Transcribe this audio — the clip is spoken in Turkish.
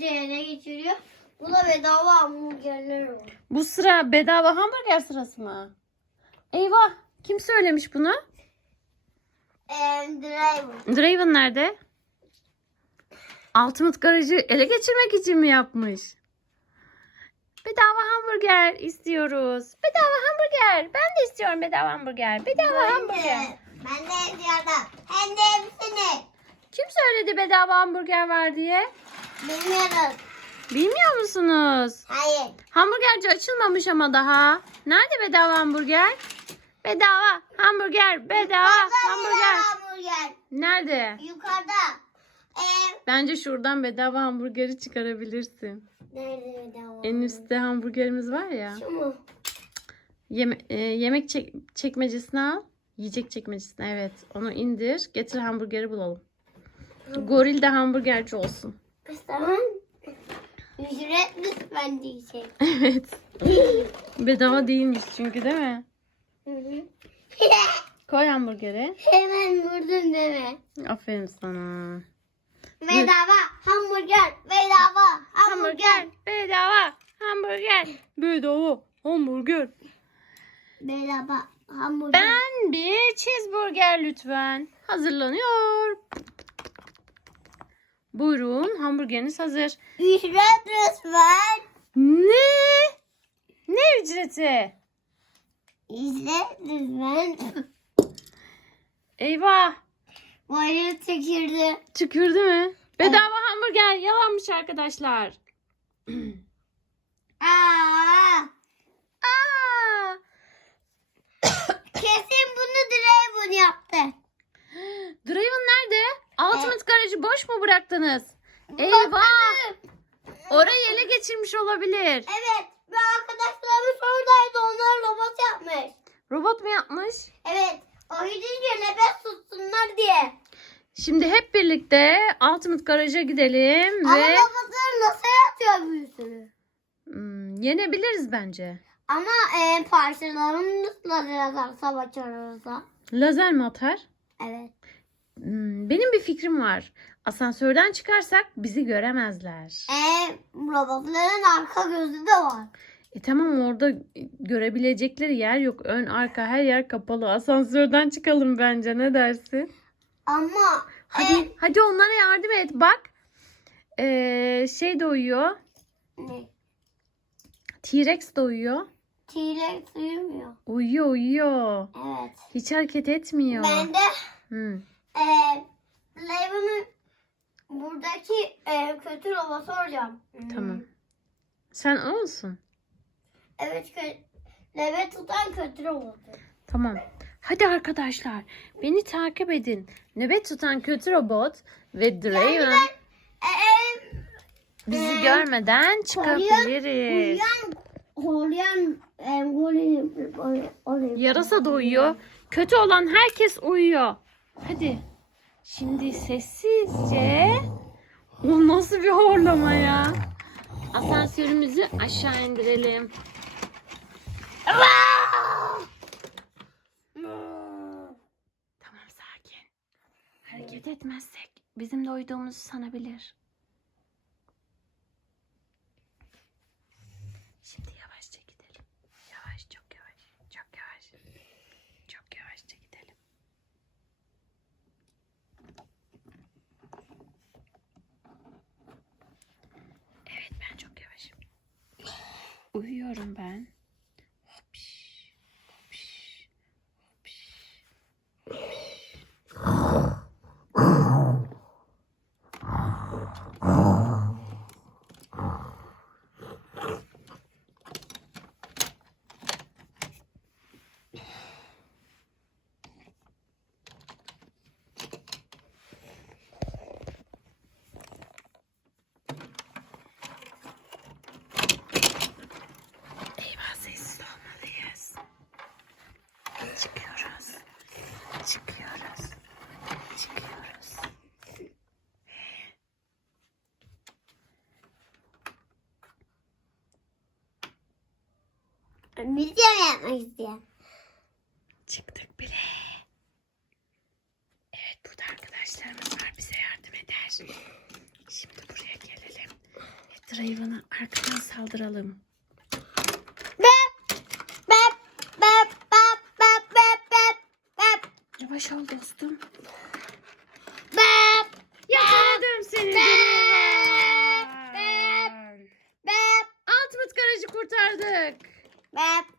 ele geçiriyor. Bu da bedava hamburgerler var. Bu sıra bedava hamburger sırası mı? Eyvah. Kim söylemiş bunu? And Draven. Draven nerede? Ultimate garajı ele geçirmek için mi yapmış? Bedava hamburger istiyoruz. Bedava hamburger. Ben de istiyorum bedava hamburger. Bedava ben hamburger. De. Ben de istiyorum. Hem de hepsini. Kim söyledi bedava hamburger var diye? Bilmiyorum. Bilmiyor musunuz? Hayır. Hamburgerci açılmamış ama daha. Nerede bedava hamburger? Bedava hamburger, bedava Yukarıda hamburger. Nerede? Yukarıda. Ee, Bence şuradan bedava hamburgeri çıkarabilirsin. nerede bedava? En üstte hamburgerimiz var ya. Şu mu? Yeme- e, yemek çek- çekmecesine al. Yiyecek çekmecesine evet. Onu indir. Getir hamburgeri bulalım. Goril de hamburgerci olsun. Kızım ücret lütfen diyecek. Evet. Bedava değilmiş çünkü değil mi? Hı hı. Koy hamburgeri. Hemen değil mi? Aferin sana. Bedava hamburger, bedava hamburger. Bedava hamburger. Bedava hamburger. Bedava hamburger. Ben bir cheeseburger lütfen. Hazırlanıyor. Buyurun hamburgeriniz hazır. Ücret lütfen. Ne? Ne ücreti? Ücret lütfen. Eyvah. Boyu tükürdü. Tükürdü mü? Bedava hamburger yalanmış arkadaşlar. Aa. çıktınız. Eyvah! Orayı ele geçirmiş olabilir. Evet. Ve arkadaşlarımız oradaydı. Onlar robot yapmış. Robot mu yapmış? Evet. O gidince nefes tutsunlar diye. Şimdi hep birlikte Ultimate Garaj'a gidelim Ama ve... robotları nasıl yatıyor büyüsünü? Hmm, yenebiliriz bence. Ama e, parçaların lazer atarsa başarırsa. Lazer mi atar? Evet. Hmm, benim bir fikrim var. Asansörden çıkarsak bizi göremezler. Eee robotların arka gözü de var. E tamam orada görebilecekleri yer yok. Ön arka her yer kapalı. Asansörden çıkalım bence ne dersin? Ama hadi e... hadi onlara yardım et bak. Ee, şey de uyuyor. Ne? T-Rex de uyuyor. T-Rex uyumuyor. Uyuyor uyuyor. Evet. Hiç hareket etmiyor. Ben de. Hı. Hmm. E, Buradaki e, kültür olası hocam. Tamam. Sen o musun? Evet kö nöbet tutan kötü robot. Tamam. Hadi arkadaşlar beni takip edin. Nöbet tutan kötü robot ve Draven Yani ben e, e, bizi ben- görmeden çıkabiliriz. Horlayan, horlayan, e, golü- golü- golü- Yarasa da uyuyor. Kötü olan herkes uyuyor. Hadi. Şimdi sessizce o nasıl bir horlama ya? Asansörümüzü aşağı indirelim. Tamam sakin. Hareket etmezsek bizim de uyuduğumuzu sanabilir. Şimdi yavaşça gidelim. Yavaş çok yavaş. Çok yavaş. Uyuyorum ben. Hopş, hopş, hopş, hopş. Video yapmak istiyorum. Çıktık bile. Evet burada arkadaşlarımız var bize yardım eder. Şimdi buraya gelelim. Ve arkadan saldıralım. Bep, bep, bep, bep, bep, bep, Yavaş ol dostum. Bye.